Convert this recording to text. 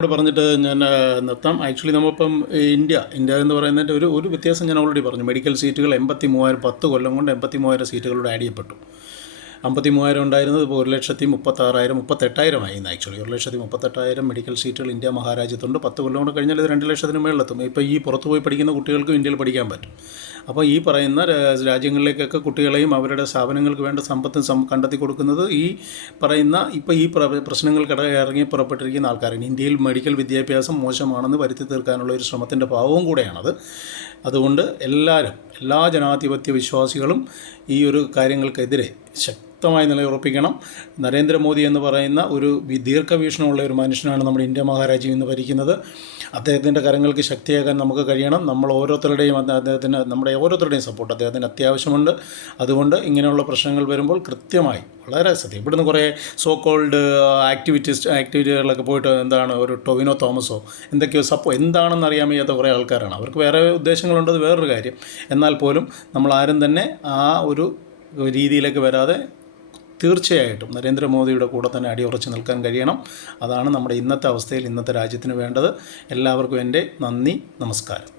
ഇവിടെ പറഞ്ഞിട്ട് ഞാൻ നിർത്താം. ആക്ച്വലി നമ്മളിപ്പം ഇന്ത്യ എന്ന് പറയുന്നതിൻ്റെ ഒരു വ്യത്യാസം ഞാൻ ഓൾറെഡി പറഞ്ഞു. മെഡിക്കൽ സീറ്റുകൾ 83,000 10 കൊല്ലം കൊണ്ട് 83,000 സീറ്റുകളോട് ആഡ് ചെയ്യപ്പെട്ടു. 53,000 ഉണ്ടായിരുന്നത് ഇപ്പോൾ 1,36,000 38,000 ആയി. ആക്ച്വലി 1,38,000 മെഡിക്കൽ സീറ്റുകൾ ഇന്ത്യ മഹാരാജ്യത്തുണ്ട്. 10 കൊല്ലം കൊണ്ട് കഴിഞ്ഞാൽ ഇത് 2 ലക്ഷത്തിന് മേളിലെത്തും. ഇപ്പോൾ ഈ പുറത്ത് പോയി പഠിക്കുന്ന കുട്ടികൾക്കും ഇന്ത്യയിൽ പഠിക്കാൻ പറ്റും. അപ്പോൾ ഈ പറയുന്ന രാജ്യങ്ങളിലേക്കൊക്കെ കുട്ടികളെയും അവരുടെ സ്ഥാപനങ്ങൾക്ക് വേണ്ട സമ്പത്തും കണ്ടെത്തി കൊടുക്കുന്നത് ഈ പറയുന്ന ഇപ്പോൾ ഈ പ്രശ്നങ്ങൾക്ക് ഇറങ്ങി പുറപ്പെട്ടിരിക്കുന്ന ആൾക്കാരാണ്. ഇന്ത്യയിൽ മെഡിക്കൽ വിദ്യാഭ്യാസം മോശമാണെന്ന് വരുത്തി തീർക്കാനുള്ള ഒരു ശ്രമത്തിൻ്റെ ഭാവവും കൂടെയാണത്. അതുകൊണ്ട് എല്ലാ ജനാധിപത്യ വിശ്വാസികളും ഈ ഒരു കാര്യങ്ങൾക്കെതിരെ ശക്തമായി നിലയുറപ്പിക്കണം. നരേന്ദ്രമോദി എന്ന് പറയുന്ന ഒരു ദീർഘവീക്ഷണമുള്ള ഒരു മനുഷ്യനാണ് നമ്മുടെ ഇന്ത്യ മഹാരാജ്യം ഇന്ന് ഭരിക്കുന്നത്. അദ്ദേഹത്തിൻ്റെ കരങ്ങൾക്ക് ശക്തിയാകാൻ നമുക്ക് കഴിയണം. നമ്മുടെ ഓരോരുത്തരുടെയും സപ്പോർട്ട് അദ്ദേഹത്തിന് അത്യാവശ്യമുണ്ട്. അതുകൊണ്ട് ഇങ്ങനെയുള്ള പ്രശ്നങ്ങൾ വരുമ്പോൾ കൃത്യമായി വളരെ സത്യം ഇവിടുന്ന് കുറേ സോ കോൾഡ് ആക്ടിവിറ്റികളൊക്കെ പോയിട്ട് എന്താണ് ഒരു ടൊവിനോ തോമസോ എന്തൊക്കെയോ എന്താണെന്ന് അറിയാൻ വയ്യാത്ത കുറേ ആൾക്കാരാണ്. അവർക്ക് വേറെ ഉദ്ദേശങ്ങളുണ്ടത് വേറൊരു കാര്യം. എന്നാൽ പോലും നമ്മളാരും തന്നെ ആ ഒരു രീതിയിലേക്ക് വരാതെ തീർച്ചയായിട്ടും നരേന്ദ്രമോദിയുടെ കൂടെ തന്നെ അടിയുറച്ച് നിൽക്കാൻ കഴിയണം. അതാണ് നമ്മുടെ ഇന്നത്തെ അവസ്ഥയിൽ ഇന്നത്തെ രാജ്യത്തിന് വേണ്ടത്. എല്ലാവർക്കും എൻ്റെ നന്ദി, നമസ്കാരം.